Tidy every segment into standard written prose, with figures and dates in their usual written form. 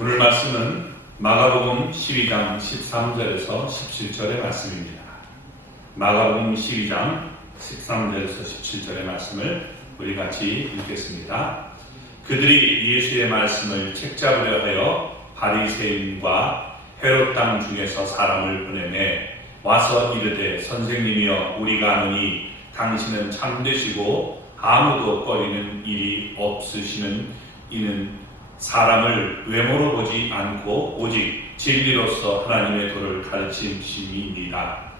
오늘 말씀은 마가복음 12장 13절에서 17절의 말씀입니다. 마가복음 12장 13절에서 17절의 말씀을 우리 같이 읽겠습니다. 그들이 예수의 말씀을 책잡으려 하여 바리새인과 헤롯 땅 중에서 사람을 보내매 와서 이르되 선생님이여 우리가 아노니 당신은 참되시고 아무도 꺼리는 일이 없으시는 이는 사람을 외모로 보지 않고 오직 진리로서 하나님의 도를 가르치심이니라.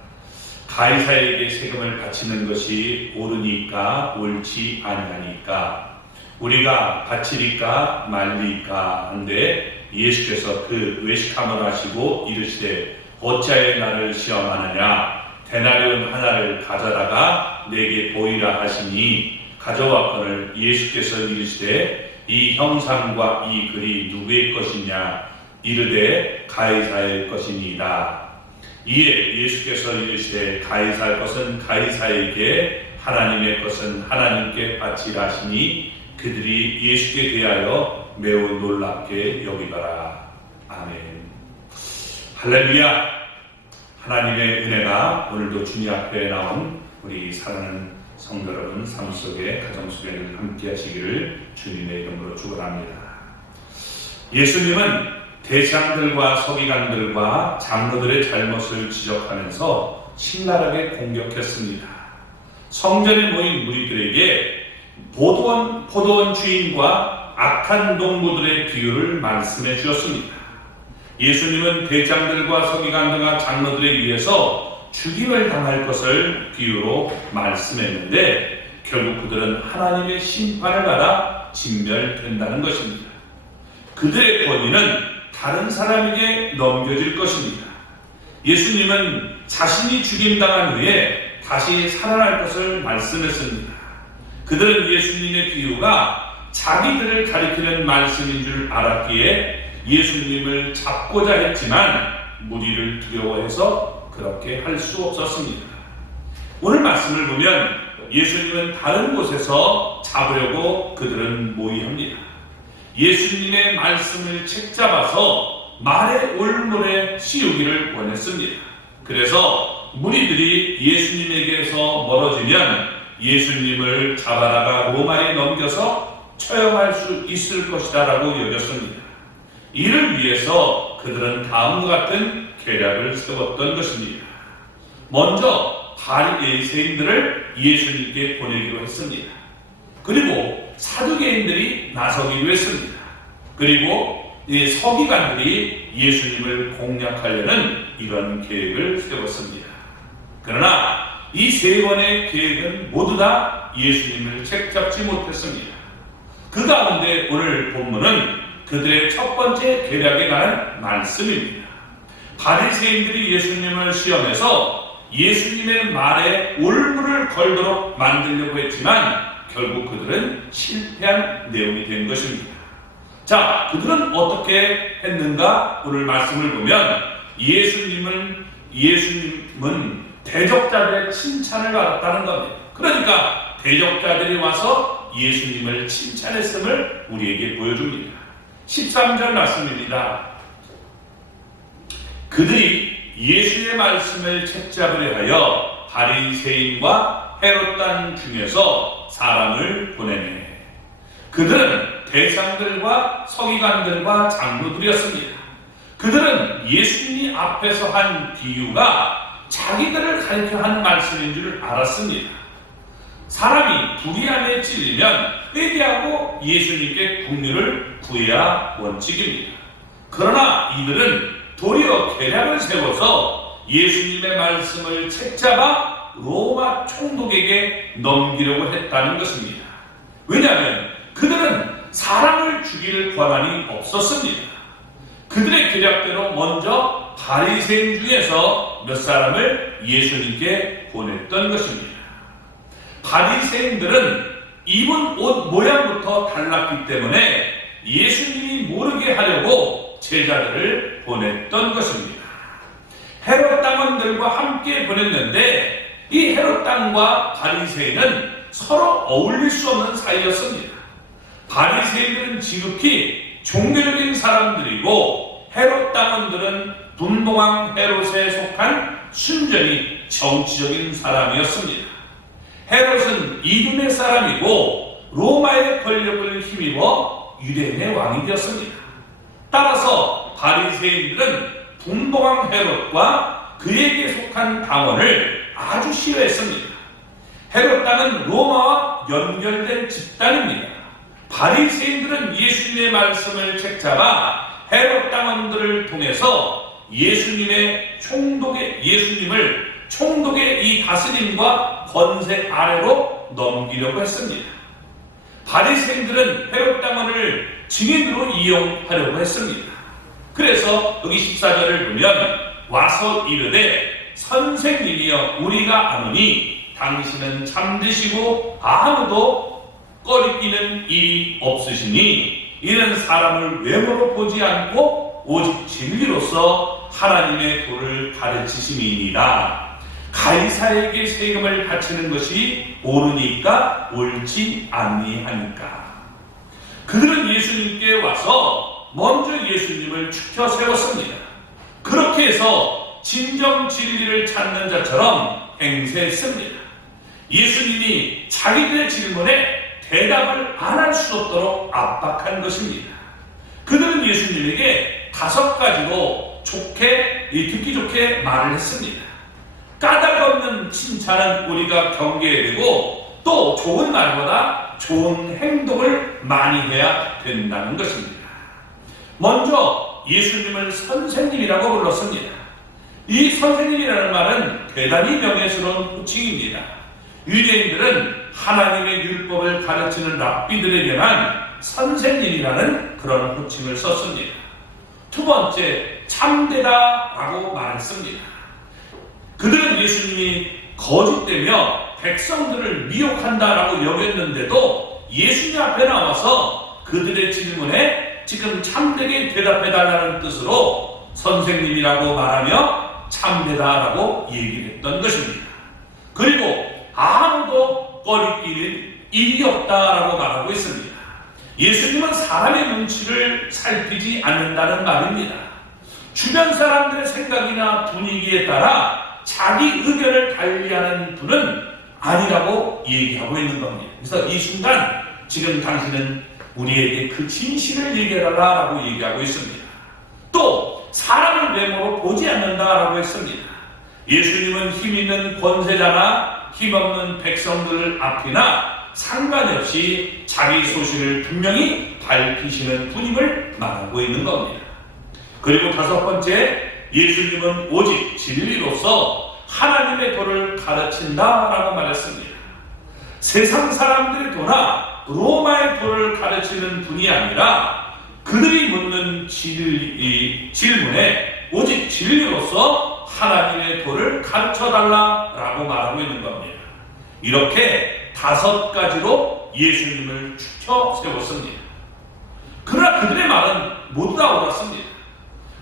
가이사에게 세금을 바치는 것이 옳으니까 옳지 아니하니까 우리가 바치리까 말리까 한데 예수께서 그 외식함을 하시고 이르시되 어찌하여 나를 시험하느냐 데나리온 하나를 가져다가 내게 보이라 하시니 가져왔거늘 예수께서 이르시되 이 형상과 이 글이 누구의 것이냐 이르되 가이사의 것이니이다. 이에 예수께서 이르시되 가이사의 것은 가이사에게 하나님의 것은 하나님께 바치라 하시니 그들이 예수께 대하여 매우 놀랍게 여기더라. 아멘. 할렐루야. 하나님의 은혜가 오늘도 주님 앞에 나온 우리 사랑하는 성도 여러분 삶 속에 가정 속에 함께 하시기를 주님의 이름으로 축원합니다. 예수님은 대장들과 서기관들과 장로들의 잘못을 지적하면서 신랄하게 공격했습니다. 성전에 모인 무리들에게 포도원 주인과 악한 농부들의 비유를 말씀해 주었습니다. 예수님은 대장들과 서기관들과 장로들에 의해서 죽임을 당할 것을 비유로 말씀했는데 결국 그들은 하나님의 심판을 받아 진멸된다는 것입니다. 그들의 권위는 다른 사람에게 넘겨질 것입니다. 예수님은 자신이 죽임당한 후에 다시 살아날 것을 말씀했습니다. 그들은 예수님의 비유가 자기들을 가리키는 말씀인 줄 알았기에 예수님을 잡고자 했지만 무리를 두려워해서 그렇게 할 수 없었습니다. 오늘 말씀을 보면 예수님은 다른 곳에서 잡으려고 그들은 모의합니다. 예수님의 말씀을 책잡아서 말의 올물에 씌우기를 원했습니다. 그래서 무리들이 예수님에게서 멀어지면 예수님을 잡아다가 로마에 넘겨서 처형할 수 있을 것이다 라고 여겼습니다. 이를 위해서 그들은 다음과 같은 계략을 세웠던 것입니다. 먼저 바리새인들을 예수님께 보내기로 했습니다. 그리고 사두개인들이 나서기로 했습니다. 그리고 서기관들이 예수님을 공략하려는 이런 계획을 세웠습니다. 그러나 이 세 번의 계획은 모두 다 예수님을 책잡지 못했습니다. 그 가운데 오늘 본문은 그들의 첫 번째 계략에 관한 말씀입니다. 바리새인들이 예수님을 시험해서 예수님의 말에 올무를 걸도록 만들려고 했지만 결국 그들은 실패한 내용이 된 것입니다. 자, 그들은 어떻게 했는가? 오늘 말씀을 보면 예수님은 대적자들의 칭찬을 받았다는 겁니다. 그러니까 대적자들이 와서 예수님을 칭찬했음을 우리에게 보여줍니다. 13절 말씀입니다. 그들이 예수의 말씀을 책잡으려 하여 바리새인과 헤롯 땅 중에서 사람을 보내매 그들은 대장들과 서기관들과 장로들이었습니다. 그들은 예수님이 앞에서 한 비유가 자기들을 가리켜 한 말씀인 줄 알았습니다. 사람이 불의함에 찔리면 회개하고 예수님께 긍휼을 구해야 원칙입니다. 그러나 이들은 도리어 계략을 세워서 예수님의 말씀을 책잡아 로마 총독에게 넘기려고 했다는 것입니다. 왜냐하면 그들은 사람을 죽일 권한이 없었습니다. 그들의 계략대로 먼저 바리새인 중에서 몇 사람을 예수님께 보냈던 것입니다. 바리새인들은 입은 옷 모양부터 달랐기 때문에 예수님이 모르게 하려고 제자들을 보냈던 것입니다. 헤롯 당원들과 함께 보냈는데 이 헤롯 당과 바리새인은 서로 어울릴 수 없는 사이였습니다. 바리새인들은 지극히 종교적인 사람들이고 헤롯 당원들은 분봉왕 헤롯에 속한 순전히 정치적인 사람이었습니다. 헤롯은 이두메 사람이고 로마의 권력을 힘입어 유대인의 왕이 되었습니다. 따라서 바리새인들은 분봉왕 헤롯과 그에게 속한 당원을 아주 싫어했습니다. 헤롯 당은 로마와 연결된 집단입니다. 바리새인들은 예수님의 말씀을 책잡아 헤롯 당원들을 통해서 예수님을 총독의 이 다스림과 권세 아래로 넘기려고 했습니다. 바리새인들은 헤롯 당원을 증인으로 이용하려고 했습니다. 그래서 여기 14절을 보면 와서 이르되 선생님이여 우리가 아노니 당신은 잠드시고 아무도 꺼리끼는 일이 없으시니 이는 사람을 외모로 보지 않고 오직 진리로서 하나님의 도를 가르치심이니라. 가이사에게 세금을 바치는 것이 옳으니까 옳지 아니하니까. 그들은 예수님께 와서 먼저 예수님을 추켜 세웠습니다. 그렇게 해서 진정 진리를 찾는 자처럼 행세했습니다. 예수님이 자기들의 질문에 대답을 안 할 수 없도록 압박한 것입니다. 그들은 예수님에게 5가지로 듣기 좋게 말을 했습니다. 까닭 없는 칭찬은 우리가 경계해야 되고 또 좋은 말보다 좋은 행동을 많이 해야 된다는 것입니다. 먼저 예수님을 선생님이라고 불렀습니다. 이 선생님이라는 말은 대단히 명예스러운 호칭입니다. 유대인들은 하나님의 율법을 가르치는 랍비들에게만 선생님이라는 그런 호칭을 썼습니다. 두 번째, 참되다라고 말했습니다. 그들은 예수님이 거짓되며 백성들을 미혹한다라고 여겼는데도 예수님 앞에 나와서 그들의 질문에 지금 참되게 대답해달라는 뜻으로 선생님이라고 말하며 참되다라고 얘기를 했던 것입니다. 그리고 아무도 꺼리끼는 일이 없다라고 말하고 있습니다. 예수님은 사람의 눈치를 살피지 않는다는 말입니다. 주변 사람들의 생각이나 분위기에 따라 자기 의견을 달리하는 분은 아니라고 얘기하고 있는 겁니다. 그래서 이 순간 지금 당신은 우리에게 그 진실을 얘기해달라고 얘기하고 있습니다. 또 사람을 외모로 보지 않는다라고 했습니다. 예수님은 힘 있는 권세자나 힘없는 백성들 앞이나 상관이 없이 자기 소신을 분명히 밝히시는 분임을 말하고 있는 겁니다. 그리고 5번째, 예수님은 오직 진리로서 하나님의 도를 가르친다라고 말했습니다. 세상 사람들의 도나 로마의 도를 가르치는 분이 아니라 그들이 묻는 질문에 오직 진리로서 하나님의 도를 가르쳐달라라고 말하고 있는 겁니다. 이렇게 5가지로 예수님을 추켜 세웠습니다. 그러나 그들의 말은 모두 다 옳았습니다.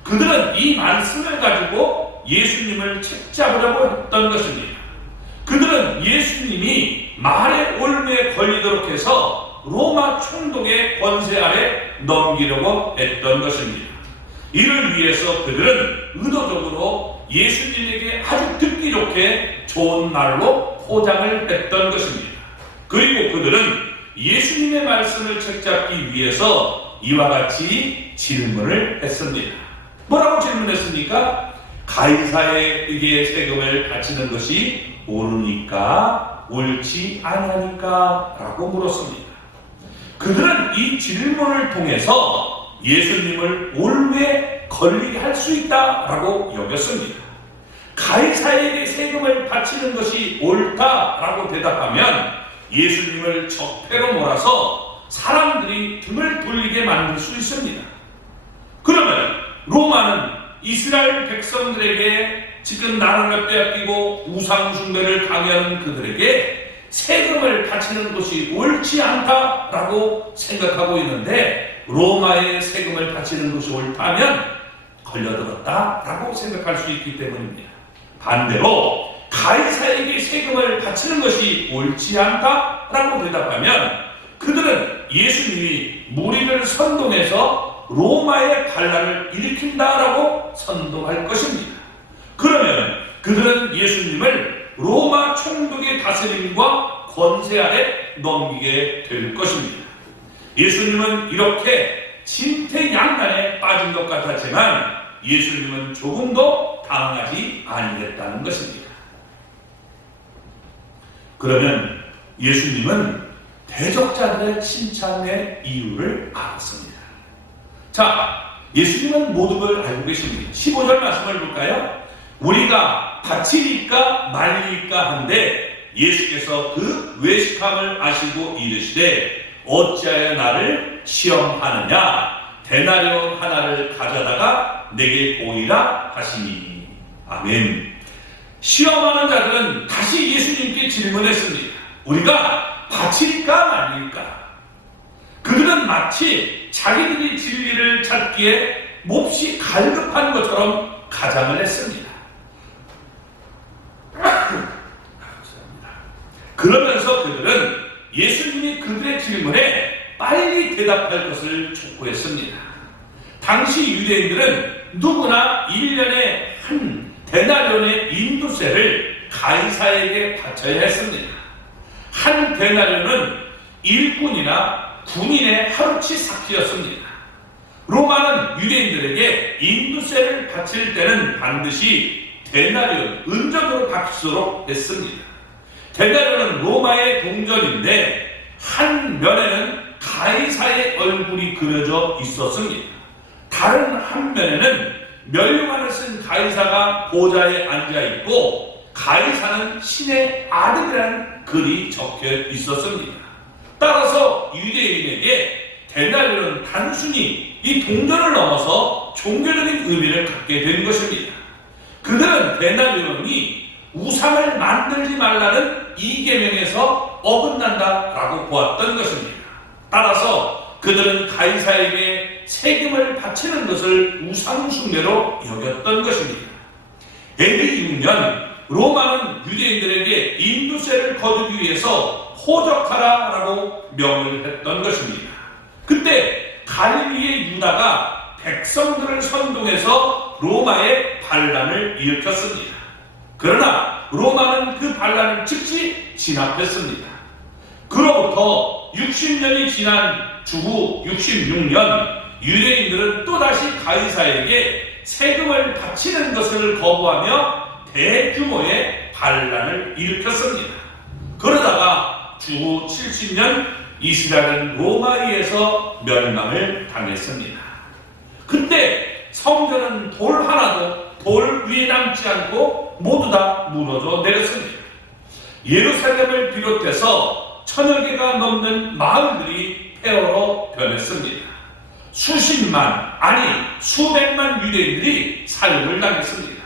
그들은 이 말씀을 가지고 예수님을 책잡으려고 했던 것입니다. 그들은 예수님이 말의 올무에 걸리도록 해서 로마 총독의 권세 아래 넘기려고 했던 것입니다. 이를 위해서 그들은 의도적으로 예수님에게 아주 듣기 좋게 좋은 말로 포장을 했던 것입니다. 그리고 그들은 예수님의 말씀을 책잡기 위해서 이와 같이 질문을 했습니다. 뭐라고 질문했습니까? 가이사에게 세금을 바치는 것이 옳으니까 옳지 아니하니까 라고 물었습니다. 그들은 이 질문을 통해서 예수님을 올무에 걸리게 할 수 있다라고 여겼습니다. 가이사에게 세금을 바치는 것이 옳다라고 대답하면 예수님을 적폐로 몰아서 사람들이 등을 돌리게 만들 수 있습니다. 그러면 로마는 이스라엘 백성들에게 지금 나라를 빼앗기고 우상 숭배를 강요하는 그들에게 세금을 바치는 것이 옳지 않다라고 생각하고 있는데 로마에 세금을 바치는 것이 옳다면 걸려들었다라고 생각할 수 있기 때문입니다. 반대로 가이사에게 세금을 바치는 것이 옳지 않다라고 대답하면 그들은 예수님이 무리를 선동해서 로마의 반란을 일으킨다라고 선동할 것입니다. 그러면 그들은 예수님을 로마 총독의 다스림과 권세 아래 넘기게 될 것입니다. 예수님은 이렇게 진퇴양난에 빠진 것 같았지만 예수님은 조금도 당하지 아니했다는 것입니다. 그러면 예수님은 대적자들의 칭찬의 이유를 알았습니다. 자, 예수님은 모든 걸 알고 계십니다. 15절 말씀을 볼까요? 우리가 다치리까 말리까 한데 예수께서 그 외식함을 아시고 이르시되 어찌하여 나를 시험하느냐? 데나리온 하나를 가져다가 내게 보이라 하시니. 아멘. 시험하는 자들은 다시 예수님께 질문했습니다. 우리가 바칠까 말릴까? 그들은 마치 자기들이 진리를 찾기에 몹시 갈급한 것처럼 가장을 했습니다. 그러면서 그들은 예수님이 그들의 질문에 빨리 대답할 것을 촉구했습니다. 당시 유대인들은 누구나 1년에 한 데나리온의 인두세를 가이사에게 바쳐야 했습니다. 한 데나리온은 일꾼이나 군인의 하루치 삭기였습니다. 로마는 유대인들에게 인두세를 바칠 때는 반드시 데나리온, 은전으로 바치도록 했습니다. 데나리온은 로마의 동전인데 한 면에는 가이사의 얼굴이 그려져 있었습니다. 다른 한 면에는 면류관을 쓴 가이사가 보좌에 앉아 있고 가이사는 신의 아들이라는 글이 적혀 있었습니다. 따라서 유대인에게 데나리온은 단순히 이 동전을 넘어서 종교적인 의미를 갖게 된 것입니다. 그들은 데나리온이 우상을 만들지 말라는 이계명에서 어긋난다라고 보았던 것입니다. 따라서 그들은 가이사에게 세금을 바치는 것을 우상 숭배로 여겼던 것입니다. AD 6년 로마는 유대인들에게 인두세를 거두기 위해서 호적하라라고 명을 했던 것입니다. 그때 갈릴리의 유다가 백성들을 선동해서 로마의 반란을 일으켰습니다. 그러나 로마는 그 반란을 즉시 진압했습니다. 그로부터 60년이 지난 주후 66년 유대인들은 또다시 가이사에게 세금을 바치는 것을 거부하며 대규모의 반란을 일으켰습니다. 그러다가 주후 70년 이스라엘은 로마에 의해서 멸망을 당했습니다. 그때 성전은 돌 하나도 돌 위에 남지 않고 모두 다 무너져 내렸습니다. 예루살렘을 비롯해서 1000여 개가 넘는 마을들이 폐허로 변했습니다. 수십만, 아니 수백만 유대인들이 사형을 당했습니다.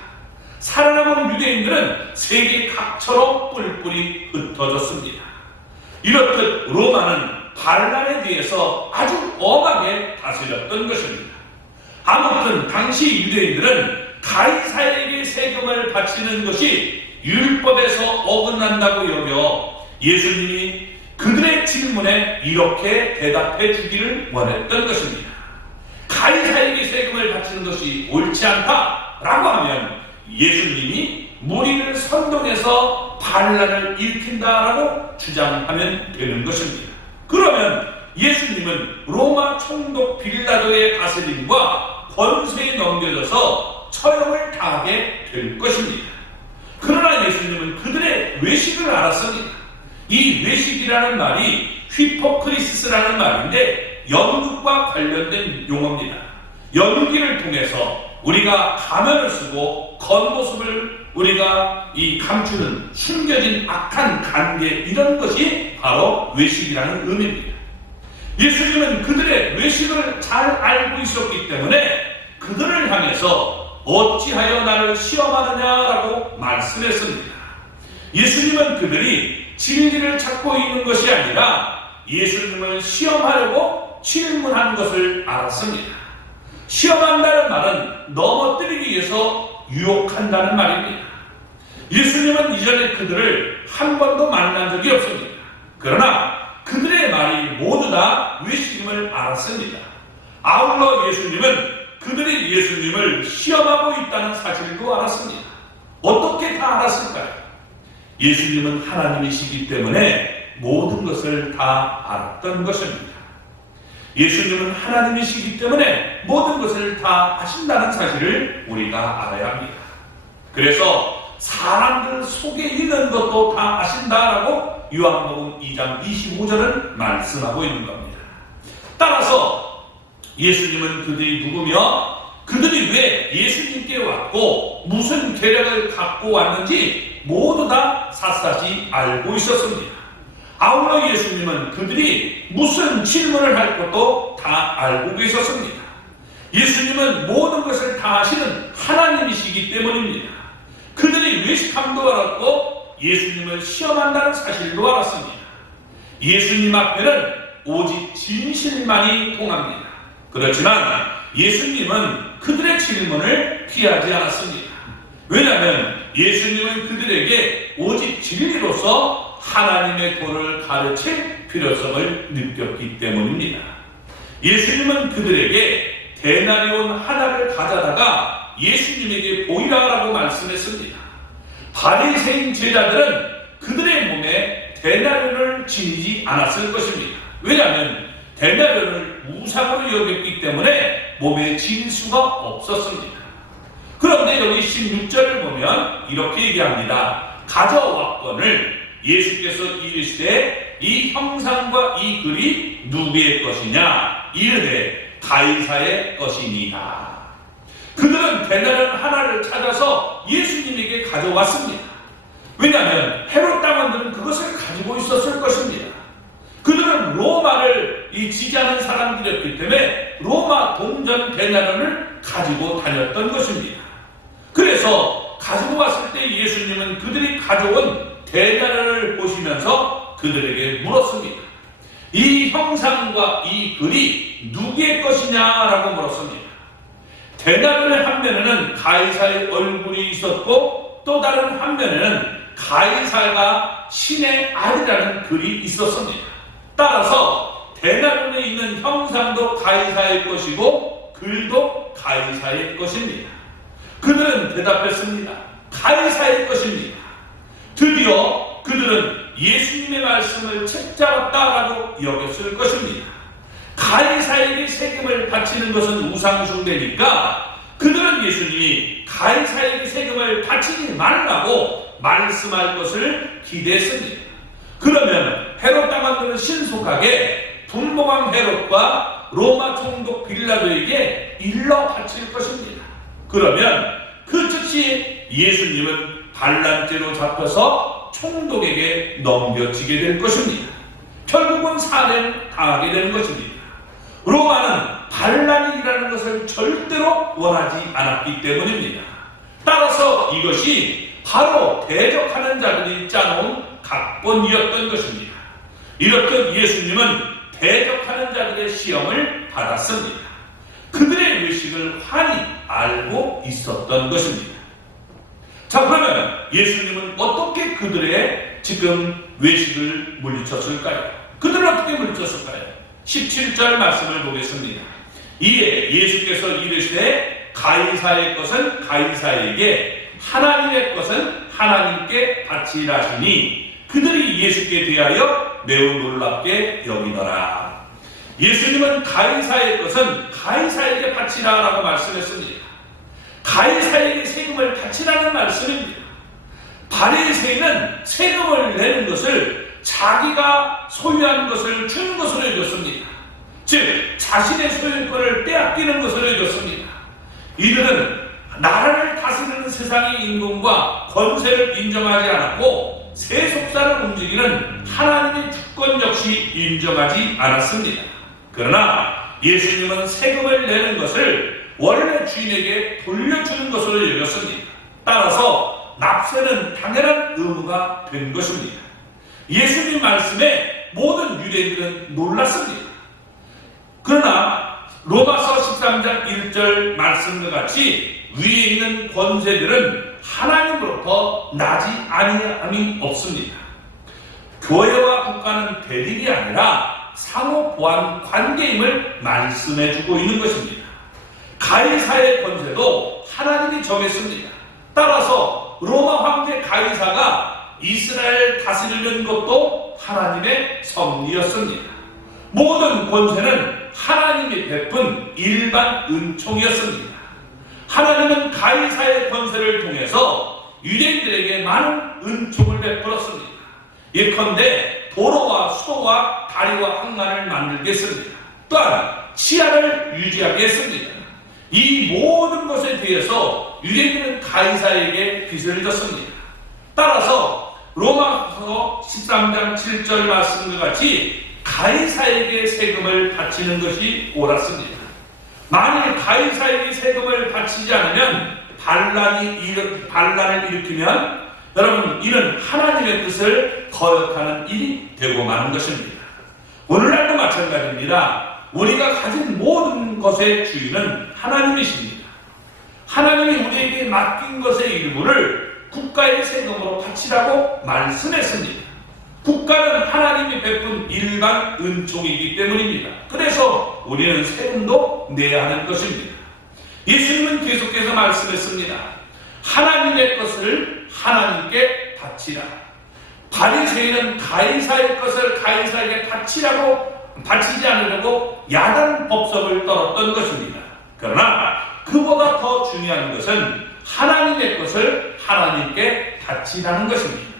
살아남은 유대인들은 세계 각처로 뿔뿔이 흩어졌습니다. 이렇듯 로마는 반란에 대해서 아주 엄하게 다스렸던 것입니다. 아무튼 당시 유대인들은 가이사에게 세금을 바치는 것이 율법에서 어긋난다고 여겨 예수님이 그들의 질문에 이렇게 대답해 주기를 원했던 것입니다. 가이사에게 세금을 바치는 것이 옳지 않다라고 하면 예수님이 무리를 선동해서 반란을 일으킨다라고 주장하면 되는 것입니다. 그러면 예수님은 로마 총독 빌라도의 다스림과 권세에 넘겨져서 처형을 당하게 될 것입니다. 그러나 예수님은 그들의 외식을 알았습니다. 이 외식이라는 말이 휘포크리시스라는 말인데 연극과 관련된 용어입니다. 연기를 통해서 우리가 가면을 쓰고 겉모습을 우리가 감추는 숨겨진 악한 관계, 이런 것이 바로 외식이라는 의미입니다. 예수님은 그들의 외식을 잘 알고 있었기 때문에 그들을 향해서 어찌하여 나를 시험하느냐라고 말씀했습니다. 예수님은 그들이 진리를 찾고 있는 것이 아니라 예수님을 시험하려고 질문한 것을 알았습니다. 시험한다는 말은 넘어뜨리기 위해서 유혹한다는 말입니다. 예수님은 이전에 그들을 한 번도 만난 적이 없습니다. 그러나 그들의 말이 모두 다 외식임을 알았습니다. 아울러 예수님은 그들이 예수님을 시험하고 있다는 사실도 알았습니다. 어떻게 다 알았을까요? 예수님은 하나님이시기 때문에 모든 것을 다 알았던 것입니다. 예수님은 하나님이시기 때문에 모든 것을 다 아신다는 사실을 우리가 알아야 합니다. 그래서 사람들 속에 있는 것도 다 아신다라고 요한복음 2장 25절은 말씀하고 있는 겁니다. 따라서 예수님은 그들이 누구며 그들이 왜 예수님께 왔고 무슨 계략을 갖고 왔는지 모두 다 샅샅이 알고 있었습니다. 아울러 예수님은 그들이 무슨 질문을 할 것도 다 알고 계셨습니다. 예수님은 모든 것을 다 아시는 하나님이시기 때문입니다. 그들이 외식함도 알았고 예수님을 시험한다는 사실도 알았습니다. 예수님 앞에는 오직 진실만이 통합니다. 그렇지만 예수님은 그들의 질문을 피하지 않았습니다. 왜냐하면 예수님은 그들에게 오직 진리로서 하나님의 도를 가르칠 필요성을 느꼈기 때문입니다. 예수님은 그들에게 데나리온 하나를 가져다가 예수님에게 보이라라고 말씀했습니다. 바리새인 제자들은 그들의 몸에 데나리온을 지니지 않았을 것입니다. 왜냐하면 데나리온을 우상으로 여겼기 때문에 몸에 지닐 수가 없었습니다. 그런데 여기 16절을 보면 이렇게 얘기합니다. 가져왔건을 예수께서 이르시되 이 형상과 이 글이 누구의 것이냐? 이르되 가이사의 것이니라. 그들은 데나리온 하나를 찾아서 예수님에게 가져왔습니다. 왜냐하면 헤롯 당원들은 그것을 가지고 있었을 것입니다. 그들은 로마를 지지하는 사람들이었기 때문에 로마 동전 데나리온을 가지고 다녔던 것입니다. 그래서 가지고 왔을 때 예수님은 그들이 가져온 데나리온을 보시면서 그들에게 물었습니다. 이 형상과 이 글이 누구의 것이냐라고 물었습니다. 데나리온의 한 면에는 가이사의 얼굴이 있었고 또 다른 한 면에는 가이사가 신의 아들이라는 글이 있었습니다. 따라서 데나리온에 있는 형상도 가이사의 것이고 글도 가이사의 것입니다. 그들은 대답했습니다. 가이사의 것입니다. 드디어 그들은 예수님의 말씀을 책잡았다라고 여겼을 것입니다. 가이사에게 세금을 바치는 것은 우상숭배니까 그들은 예수님이 가이사에게 세금을 바치지 말라고 말씀할 것을 기대했습니다. 그러면 헤롯 당원들은 신속하게 분봉왕 헤롯과 로마 총독 빌라도에게 일러 바칠 것입니다. 그러면 그 즉시 예수님은 반란죄로 잡혀서 총독에게 넘겨지게 될 것입니다. 결국은 살해를 당하게 되는 것입니다. 로마는 반란이라는 것을 절대로 원하지 않았기 때문입니다. 따라서 이것이 바로 대적하는 자들이 짜놓은 각본이었던 것입니다. 이렇듯 예수님은 대적하는 자들의 시험을 받았습니다. 그들의 외식을 환히 알고 있었던 것입니다. 자, 그러면 예수님은 어떻게 그들의 지금 외식을 물리쳤을까요? 그들은 어떻게 물리쳤을까요? 17절 말씀을 보겠습니다. 이에 예수께서 이르시되 가이사의 것은 가이사에게 하나님의 것은 하나님께 바치라시니 그들이 예수께 대하여 매우 놀랍게 여기더라. 예수님은 가이사의 것은 가이사에게 바치라라고 말씀했습니다. 가이사에게 세금을 바치라는 말씀입니다. 바리새인은 세금을 내는 것을 자기가 소유한 것을 주는 것으로 여겼습니다. 즉 자신의 소유권을 빼앗기는 것으로 여겼습니다. 이들은 나라를 다스리는 세상의 임금과 권세를 인정하지 않았고 세속사를 움직이는 하나님의 주권 역시 인정하지 않았습니다. 그러나 예수님은 세금을 내는 것을 원래 주인에게 돌려주는 것으로 여겼습니다. 따라서 납세는 당연한 의무가 된 것입니다. 예수님 말씀에 모든 유대인들은 놀랐습니다. 그러나 로마서 13장 1절 말씀과 같이 위에 있는 권세들은 하나님으로부터 나지 아니함이 없습니다. 교회와 국가는 대립이 아니라 상호 보완 관계임을 말씀해주고 있는 것입니다. 가이사의 권세도 하나님이 정했습니다. 따라서 로마 황제 가이사가 이스라엘 다스리는 것도 하나님의 섭리였습니다. 모든 권세는 하나님이 베푼 일반 은총이었습니다. 하나님은 가이사의 권세를 통해서 유대인들에게 많은 은총을 베풀었습니다. 예컨대 도로와 수도와 다리와 항만을 만들겠습니다. 또한 치안을 유지하게 했습니다. 이 모든 것에 대해서 유대인들은 가이사에게 빚을 졌습니다. 따라서 로마서 13장 7절 말씀과 같이 가이사에게 세금을 바치는 것이 옳았습니다. 만일 가이사에게 세금을 바치지 않으면 반란을 일으키면 여러분 이는 하나님의 뜻을 거역하는 일이 되고 마는 것입니다. 오늘날도 마찬가지입니다. 우리가 가진 모든 것의 주인은 하나님이십니다. 하나님이 우리에게 맡긴 것의 일부를 국가의 세금으로 바치라고 말씀했습니다. 국가는 하나님이 베푼 일반 은총이기 때문입니다. 그래서 우리는 세금도 내야 하는 것입니다. 예수님은 계속해서 말씀했습니다. 하나님의 것을 하나님께 바치라. 바리새인은 가이사의 것을 가이사에게 바치지 않으려고 야단 법석을 떨었던 것입니다. 그러나 그보다 더 중요한 것은 하나님의 것을 하나님께 바치라는 것입니다.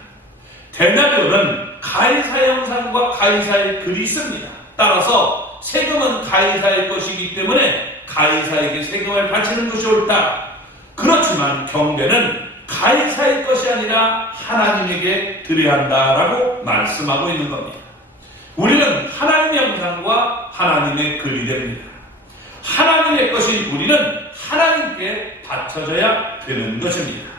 데나리오는 가이사의 형상과 가이사의 글이 있습니다. 따라서 세금은 가이사의 것이기 때문에 가이사에게 세금을 바치는 것이 옳다. 그렇지만 경배는 가이사의 것이 아니라 하나님에게 드려야 한다라고 말씀하고 있는 겁니다. 우리는 하나님의 형상과 하나님의 글이 됩니다. 하나님의 것인 우리는 하나님께 바쳐져야 되는 것입니다.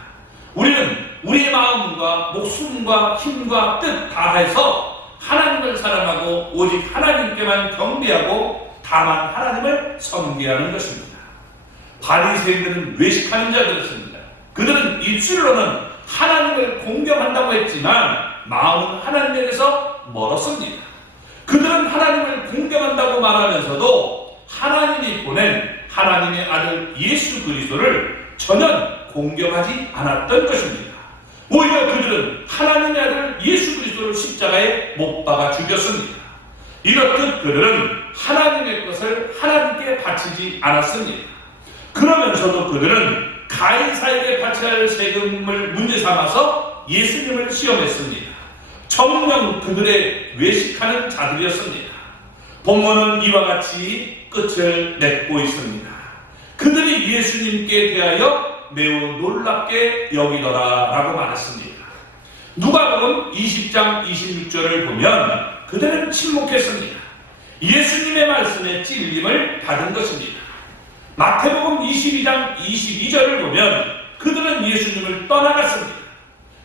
우리는 우리의 마음과 목숨과 힘과 뜻 다해서 하나님을 사랑하고 오직 하나님께만 경배하고 다만 하나님을 섬기하는 것입니다. 바리새인들은 외식하는 자들이었습니다. 그들은 입술로는 하나님을 공경한다고 했지만 마음은 하나님에게서 멀었습니다. 그들은 하나님을 공경한다고 말하면서도 하나님이 보낸 하나님의 아들 예수 그리스도를 전혀 공경하지 않았던 것입니다. 오히려 그들은 하나님의 아들 예수 그리스도를 십자가에 못 박아 죽였습니다. 이렇듯 그들은 하나님의 것을 하나님께 바치지 않았습니다. 그러면서도 그들은 가이사에게 바쳐야 할 세금을 문제 삼아서 예수님을 시험했습니다. 정녕 그들의 외식하는 자들이었습니다. 본문은 이와 같이 끝을 맺고 있습니다. 그들이 예수님께 대하여 매우 놀랍게 여기더라 라고 말했습니다. 누가복음 20장 26절을 보면 그들은 침묵했습니다. 예수님의 말씀에 찔림을 받은 것입니다. 마태복음 22장 22절을 보면 그들은 예수님을 떠나갔습니다.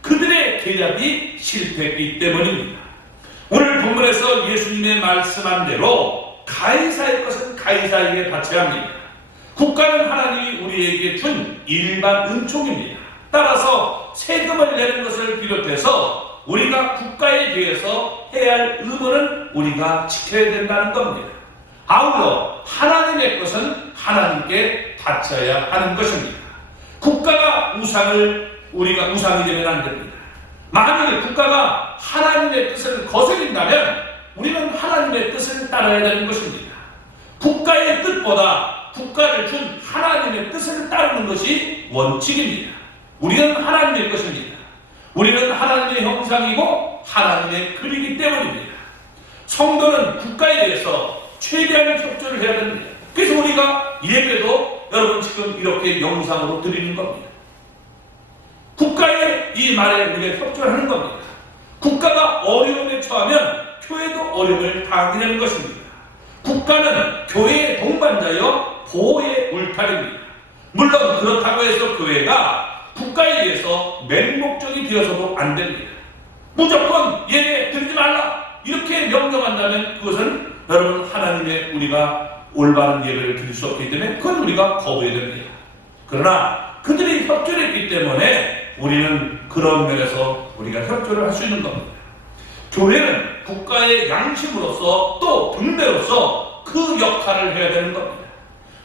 그들의 계략이 실패했기 때문입니다. 오늘 본문에서 예수님의 말씀한 대로 가이사의 것은 가이사에게 바쳐야 합니다. 국가는 하나님이 우리에게 준 일반 은총입니다. 따라서 세금을 내는 것을 비롯해서 우리가 국가에 대해서 해야 할 의무는 우리가 지켜야 된다는 겁니다. 아울러 하나님의 것은 하나님께 바쳐야 하는 것입니다. 국가가 우리가 우상이 되면 안 됩니다. 만일 국가가 하나님의 뜻을 거스린다면 우리는 하나님의 뜻을 따라야 되는 것입니다. 국가의 뜻보다 국가를 준 하나님의 뜻을 따르는 것이 원칙입니다. 우리는 하나님의 것입니다. 우리는 하나님의 형상이고 하나님의 글이기 때문입니다. 성도는 국가에 대해서 최대한의 협조를 해야 됩니다. 그래서 우리가 예배도 여러분 지금 이렇게 영상으로 드리는 겁니다. 국가의 이 말에 우리가 협조를 하는 겁니다. 국가가 어려움에 처하면 교회도 어려움을 당하게 되는 것입니다. 국가는 교회의 동반자여 보호의 울타리입니다. 물론 그렇다고 해서 교회가 국가에 의해서 맹목적이 되어서도 안 됩니다. 무조건 예배 드리지 말라 이렇게 명령한다면 그것은 여러분 하나님의 우리가 올바른 예배를 드릴 수 없기 때문에 그건 우리가 거부해야 됩니다. 그러나 그들이 협조를 했기 때문에 우리는 그런 면에서 우리가 협조를 할 수 있는 겁니다. 교회는 국가의 양심으로서 또 등대로서 그 역할을 해야 되는 겁니다.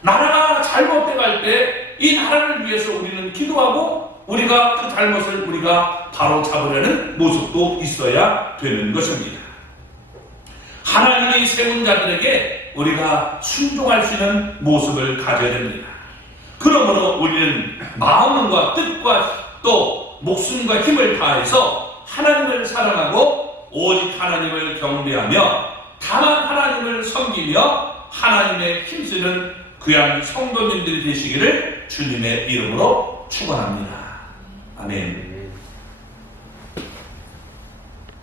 나라가 잘못돼 갈 때 이 나라를 위해서 우리는 기도하고 우리가 그 잘못을 우리가 바로 잡으려는 모습도 있어야 되는 것입니다. 하나님이 세운 자들에게 우리가 순종할 수 있는 모습을 가져야 됩니다. 그러므로 우리는 마음과 뜻과 또 목숨과 힘을 다해서 하나님을 사랑하고 오직 하나님을 경배하며 다만 하나님을 섬기며 하나님의 힘쓰는 귀한 성도님들이 되시기를 주님의 이름으로 축원합니다. 아멘.